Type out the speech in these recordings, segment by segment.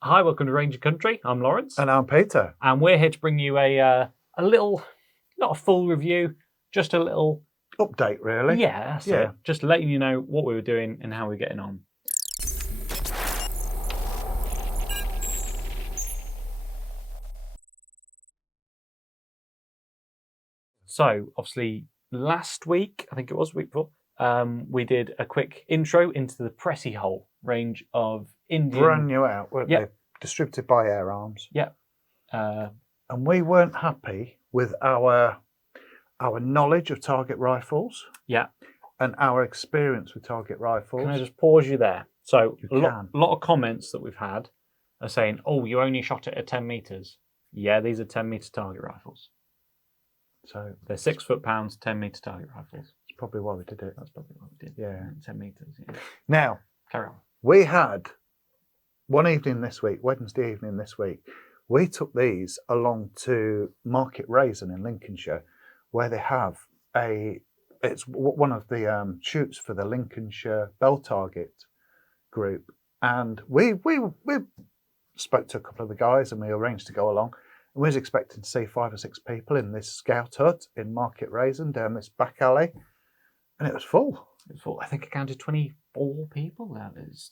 Hi, welcome to Ranger Country. I'm Lawrence. And I'm Peter. And we're here to bring you a little, not a full review, just a little update, really. Yeah, that's it. Just letting you know what we were doing and how we're getting on. So, obviously, last week, I think it was the week before, we did a quick intro into the Precihole range of Indian. Brand new out, weren't they? Distributed by Airguns. Yeah. And we weren't happy with our knowledge of target rifles. Yeah. And our experience with target rifles. Can I just pause you there? So, a lot of comments that we've had are saying, oh, you only shot it at 10 metres. Yeah, these are 10-metre target rifles. So they're 6 foot-pounds, 10-metre target rifles. That's probably why we did it. That's probably why we did. Yeah. 10 metres. Yeah. Now, carry on. We had one evening this week, Wednesday evening this week, we took these along to Market Raisin in Lincolnshire, where they have it's one of the shoots for the Lincolnshire Bell Target group. And we spoke to a couple of the guys and we arranged to go along. And we was expecting to see 5 or 6 people in this scout hut in Market Raisin down this back alley. And it was full. It was full. I think I counted 24 people.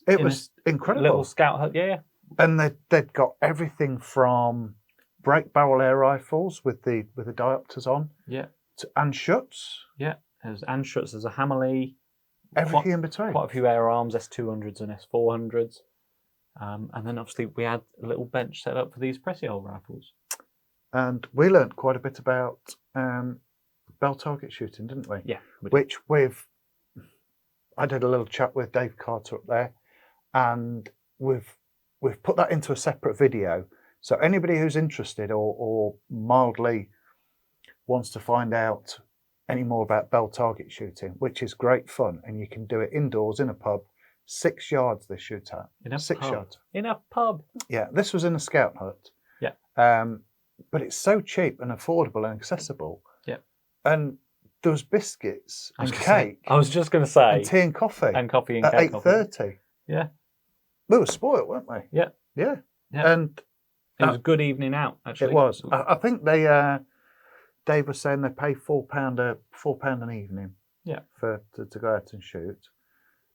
It was incredible. Little scout hut, yeah. And they'd got everything from break barrel air rifles with the diopters on. Yeah. To anschuts. Yeah. There's anschuts, there's a Hammerly. Everything in between. Quite a few air arms, S200s and S400s. And then obviously we had a little bench set up for these Precihole rifles. And we learnt quite a bit about bell target shooting, didn't we? Yeah. Which I did a little chat with Dave Carter up there, and we've put that into a separate video. So anybody who's interested or mildly wants to find out any more about bell target shooting, which is great fun, and you can do it indoors in a pub. 6 yards they shoot at. In a 6 pub. yards. In a pub. Yeah, this was in a scout hut. Yeah. But it's so cheap and affordable and accessible. Yeah. And there was biscuits and cake. I was just going to say. And tea and coffee. And coffee and at cake. 8:30. Yeah. We were spoiled, weren't we? Yeah. Yeah. Yeah. And it was a good evening out, actually. It was. I think Dave was saying they pay £4 an evening. Yeah. To go out and shoot.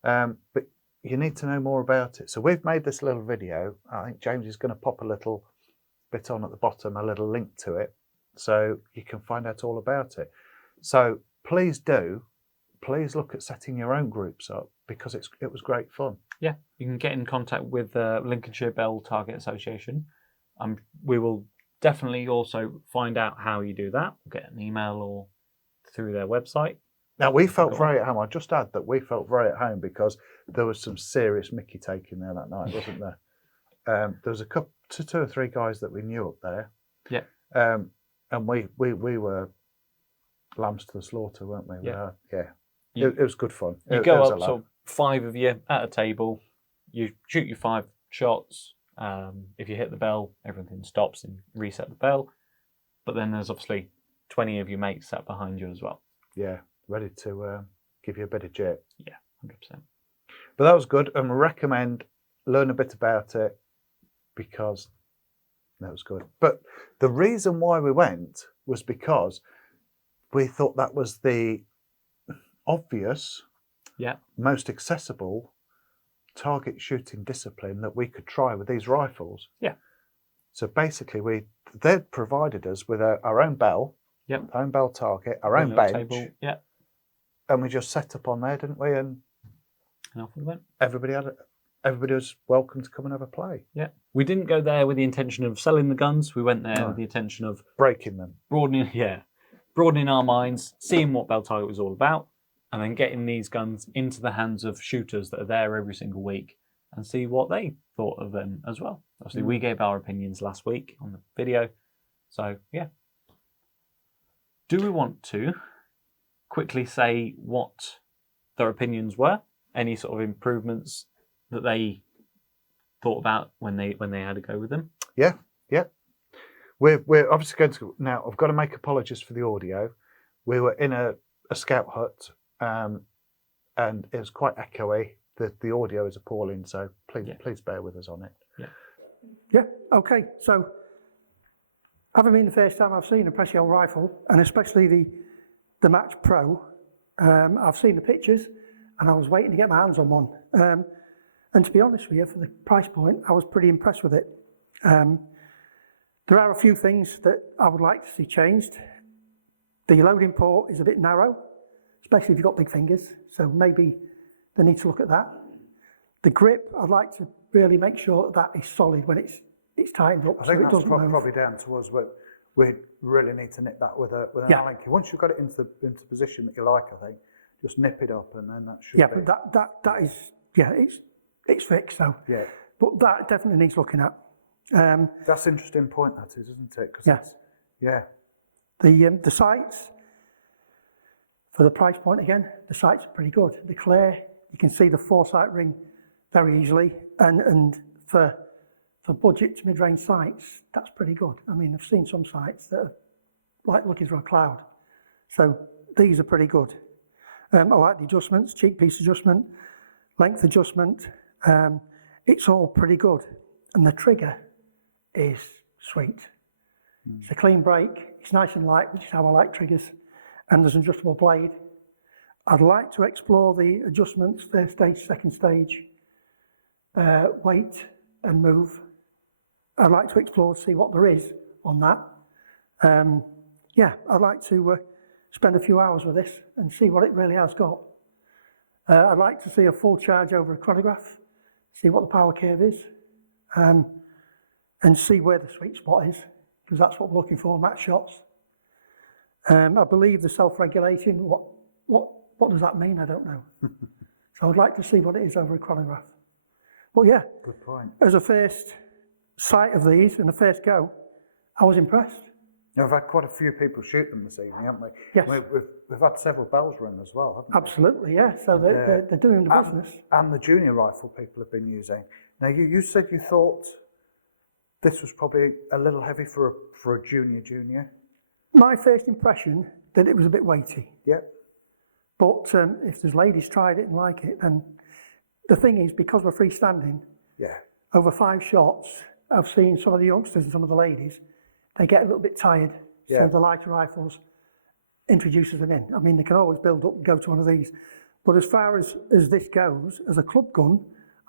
But you need to know more about it. So we've made this little video. I think James is going to pop a little bit on at the bottom, a little link to it, so you can find out all about it. So please look at setting your own groups up, because it was great fun. Yeah, you can get in contact with the Lincolnshire Bell Target Association. We will definitely also find out how you do that. We'll get an email or through their website. Now, we felt very at home. I just add that we felt very at home because there was some serious mickey taking there that night, wasn't there? There was two or three guys that we knew up there. Yeah. And we were lambs to the slaughter, weren't we? Yeah. It was good fun. You go up, so 5 of you at a table, you shoot your 5 shots. If you hit the bell, everything stops and reset the bell. But then there's obviously 20 of your mates sat behind you as well. Yeah, ready to give you a bit of jet. Yeah, 100%. But that was good, and we recommend learn a bit about it, because that was good. But the reason why we went was because we thought that was the obvious, most accessible target shooting discipline that we could try with these rifles. Yeah. So basically, they'd provided us with our own bell, our own bell target, our own bench, table. Yeah. And we just set up on there, didn't we? And off we went. Everybody was welcome to come and have a play. Yeah. We didn't go there with the intention of selling the guns. We went there with the intention of breaking them, broadening our minds, seeing what bell target was all about, and then getting these guns into the hands of shooters that are there every single week and see what they thought of them as well. Obviously, we gave our opinions last week on the video. So, yeah. Do we want to quickly say what their opinions were? Any sort of improvements that they thought about when they had a go with them? Yeah. We're obviously going to now. I've got to make apologies for the audio. We were in a scout hut, and it was quite echoey. The audio is appalling, so please bear with us on it. Yeah. Yeah, okay. So, having been the first time I've seen a Precihole rifle, and especially the Match Pro, I've seen the pictures, and I was waiting to get my hands on one. And to be honest with you, for the price point, I was pretty impressed with it. There are a few things that I would like to see changed. The loading port is a bit narrow, especially if you've got big fingers, so maybe they need to look at that. The grip, I'd like to really make sure that is solid when it's tightened up, I so think it that's doesn't move. probably down to us. We really need to nip that with an Allen key. Once you've got it into the position that you like, I think, just nip it up and then that should be. But that is, it's fixed, so. Yeah. But that definitely needs looking at. That's an interesting point, that is, isn't it? Yeah. The sights, for the price point again, the sights are pretty good. They're clear, you can see the 4-sight ring very easily, and for budget to mid-range sights, that's pretty good. I mean, I've seen some sights that are like looking through a cloud. So these are pretty good. I like the adjustments, cheek piece adjustment, length adjustment. It's all pretty good. And the trigger is sweet. It's a clean break, it's nice and light, which is how I like triggers. And there's an adjustable blade. I'd like to explore the adjustments, first stage, second stage, weight and move. I'd like to explore, see what there is on that. I'd like to spend a few hours with this and see what it really has got. I'd like to see a full charge over a chronograph, see what the power curve is, and see where the sweet spot is, because that's what we're looking for, match shots. I believe the self-regulating, what does that mean? I don't know. So I'd like to see what it is over a chronograph. But yeah, good point. As a first sight of these and a first go, I was impressed. Now, we've had quite a few people shoot them this evening, haven't we? Yes. We've had several bells rung as well, haven't we? Absolutely, yeah. So they're doing the business. And the junior rifle people have been using. Now, you said you thought this was probably a little heavy for a junior. My first impression that it was a bit weighty. Yep. But if there's ladies tried it and like it, then the thing is, because we're freestanding, over 5 shots, I've seen some of the youngsters and some of the ladies, they get a little bit tired. So the lighter rifles introduces them in. I mean, they can always build up and go to one of these. But as far as this goes, as a club gun,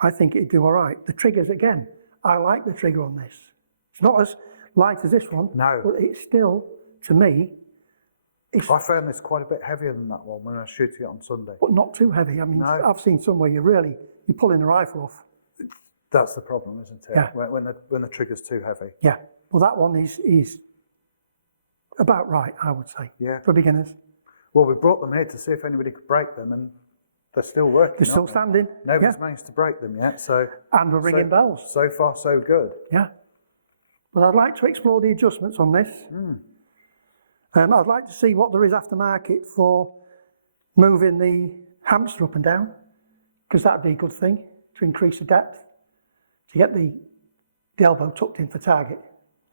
I think it'd do all right. The triggers, again, I like the trigger on this. It's not as light as this one, but it's still, to me, I found this quite a bit heavier than that one when I was shooting it on Sunday. But not too heavy. I mean, I've seen some where you're pulling the rifle off. That's the problem, isn't it? Yeah. When the trigger's too heavy. Yeah. Well, that one is about right, I would say, for beginners. Well, we brought them here to see if anybody could break them, and they're still working. They're still standing. Nobody's managed to break them yet, so. And we're ringing bells. So far, so good. Yeah. But I'd like to explore the adjustments on this. I'd like to see what there is aftermarket for moving the hamster up and down, because that'd be a good thing to increase the depth, to get the elbow tucked in for target.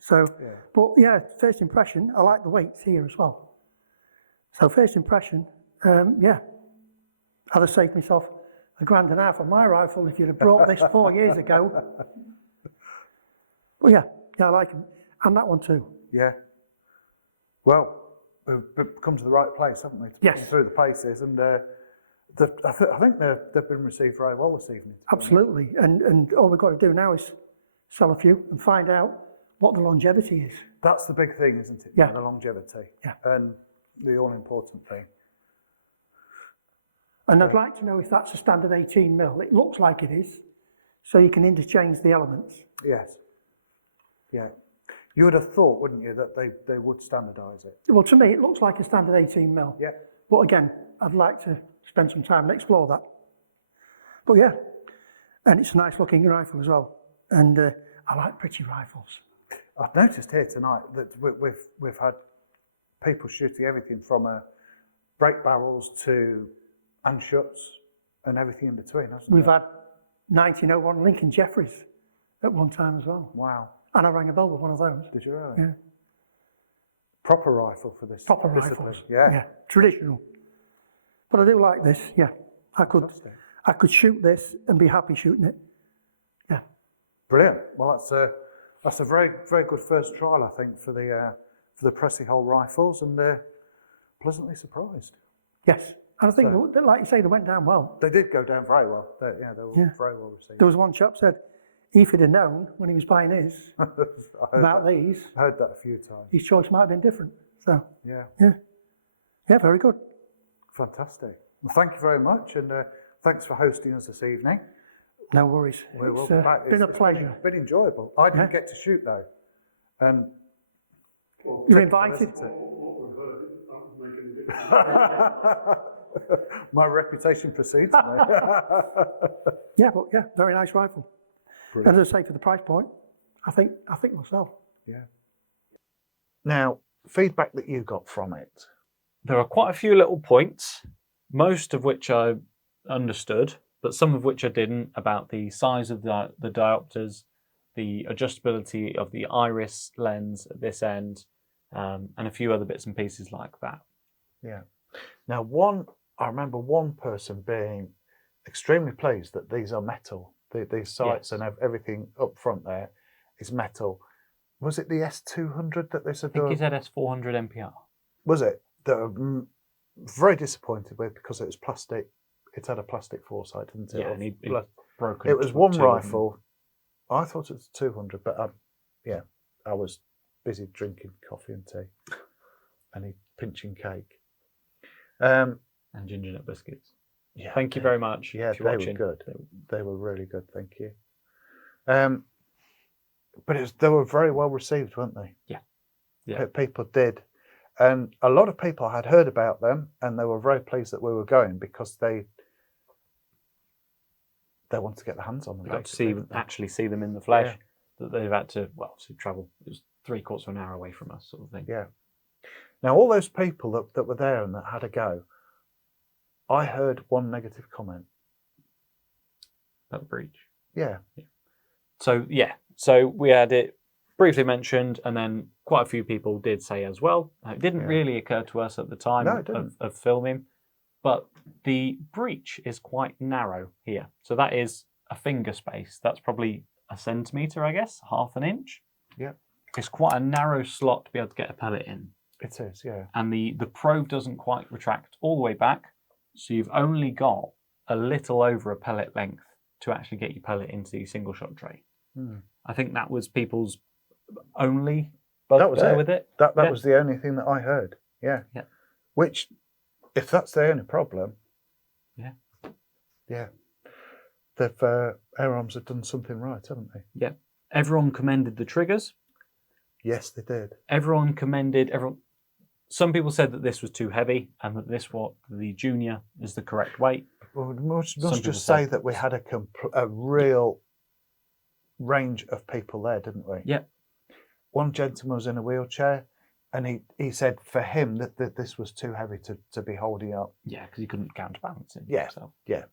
So, but yeah, first impression, I like the weights here as well. So first impression, I'd have saved myself $1,500 on my rifle if you'd have brought this 4 years ago. But yeah, I like them. And that one too. Yeah. Well, we've come to the right place, haven't we? To come through the paces, and I think they've been received very well this evening. Absolutely, and all we've got to do now is sell a few and find out what the longevity is. That's the big thing, isn't it? Yeah. The longevity. Yeah. And the all-important thing. And I'd like to know if that's a standard 18mm. It looks like it is, so you can interchange the elements. Yes. Yeah. You would have thought, wouldn't you, that they would standardise it? Well, to me, it looks like a standard 18mm. Yeah. But again, I'd like to spend some time and explore that. But yeah, and it's a nice looking rifle as well. And I like pretty rifles. I've noticed here tonight that we've had people shooting everything from break barrels to unshuts and everything in between, hasn't We've had 1901 Lincoln Jeffries at one time as well. Wow. And I rang a bell with one of those. Did you really? Yeah. Proper rifle for this. Proper discipline. rifles. Yeah. Traditional. But I do like this, yeah. I could shoot this and be happy shooting it. Yeah. Brilliant. Well, That's a very, very good first trial, I think, for the Precihole rifles, and they're pleasantly surprised. Yes. And I think, So- like you say, they went down well. They did go down very well. They were Yeah. very well received. There was one chap said, if he'd have known when he was buying his I heard about that. these, I heard that a few times. his choice might have been different. So, Yeah, yeah, very good. fantastic. Well, thank you very much, and thanks for hosting us this evening. No worries. We will It's be back. been a It's pleasure. been enjoyable. I didn't Yeah. get to shoot though, and You're invited. my reputation precedes me. Yeah, but yeah, very nice rifle. Brilliant. And as I say, for the price point, I think we'll sell. Yeah. Now, feedback that you got from it. There are quite a few little points, most of which I understood, but some of which I didn't, about the size of the diopters, the adjustability of the iris lens at this end, and a few other bits and pieces like that. Yeah. Now, I remember one person being extremely pleased that these are metal. These sights Yes. and everything up front there is metal. Was it the S200 that they said? I think he said S400 MPR. Was it? That I'm very disappointed with, because it was plastic. It had a plastic foresight, didn't it? Yeah, Or and he'd pla- broken it was one two of them. rifle. I thought it was 200, but I was busy drinking coffee and tea and pinching cake. And ginger nut biscuits. Yeah, Thank you very much. Yeah, if you're they watching. were good. They were really good, thank you. But they were very well received, weren't they? Yeah. People did. And a lot of people had heard about them, and they were very pleased that we were going, because they want to get their hands on them. We got to basically. actually see them in the flesh. That they've had to travel. It was 3/4 of an hour away from us, sort of thing. Yeah. Now, all those people that were there and that had a go, I heard one negative comment. About the breach. Yeah. So we had it briefly mentioned, and then quite a few people did say as well. It didn't really occur to us at the time No, it didn't. of filming, but the breach is quite narrow here. So that is a finger space. That's probably a centimetre, I guess, half an inch. Yeah. It's quite a narrow slot to be able to get a pellet in. It is, yeah. And the probe doesn't quite retract all the way back. So you've only got a little over a pellet length to actually get your pellet into the single shot tray. I think that was people's only bugbear with it. That Yeah. was the only thing that I heard. Yeah. Yeah. Which, if that's the only problem, Yeah. Yeah. They've Airarms have done something right, haven't they? Yeah. Everyone commended the triggers. Yes, they did. Everyone commended everyone. Some people said that this was too heavy, and that the junior is the correct weight. Well, we must Some people just say said- that we had a real range of people there, didn't we? Yeah. One gentleman was in a wheelchair, and he said for him that this was too heavy to be holding up. Yeah, because he couldn't counterbalance it. Yeah. So. Yeah.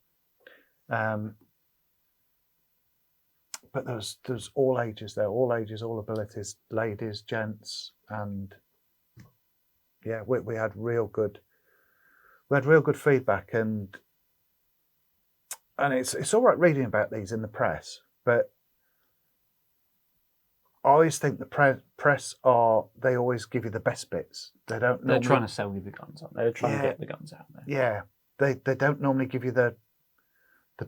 But there's all ages there, all ages, all abilities, ladies, gents, and yeah, we had real good feedback, and it's all right reading about these in the press, but I always think the press they always give you the best bits. They don't. They're normally, trying to sell you the guns, aren't they? They're trying to Yeah. get the guns out there. Yeah, they don't normally give you the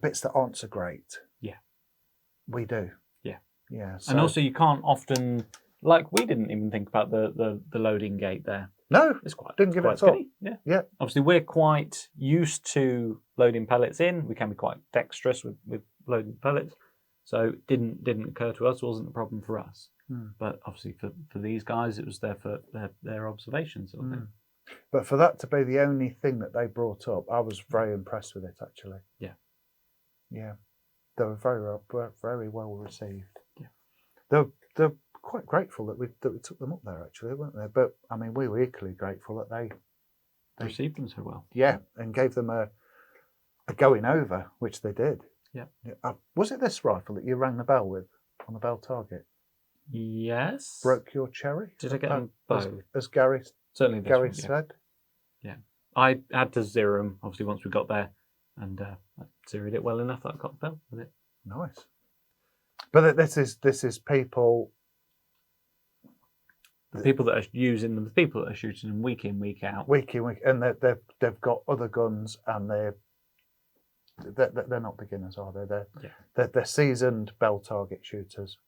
bits that aren't so great. Yeah. We do. Yeah. Yeah. And so- also, you can't often, like, we didn't even think about the loading gate there. no, It's quite Didn't give it quite a thought. skinny. Yeah. Yeah. Obviously, we're quite used to loading pellets in. We can be quite dexterous with loading pellets. So it didn't occur to us. It wasn't a problem for us. But obviously, for these guys, it was there for their observations. Sort of thing. But for that to be the only thing that they brought up, I was very impressed with it, actually. Yeah. Yeah. They were very well received. Yeah. They're quite grateful that we took them up there, actually, weren't they? But I mean, we were equally grateful that they Received them so well. and gave them a going over, which they did. Yeah. Was it this rifle that you rang the bell with on the bell target? Yes. Broke your cherry? Did I get them both? As Gary Certainly this one, yeah. said. I had to zero them, obviously, once we got there. And I zeroed it well enough that I got the bell with it. Nice. But this is people people that are using them, the people that are shooting them week in, week out. week in week, and they've got other guns, and they're not beginners, are they? They're seasoned bell target shooters.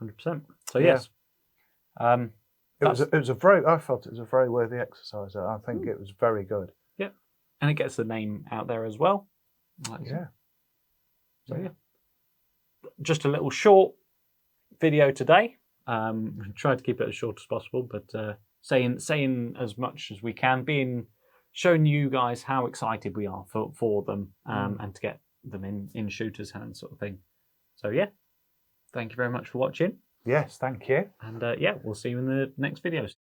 100%. So Yeah. yes, I felt it was a very worthy exercise. I think it was very good. and it gets the name out there as well. Yeah. So yeah, just a little short video today. We tried to keep it as short as possible, but saying as much as we can, showing you guys how excited we are for them, and to get them in shooters' hands, sort of thing. So yeah, thank you very much for watching, Yes, thank you. and yeah, we'll see you in the next videos.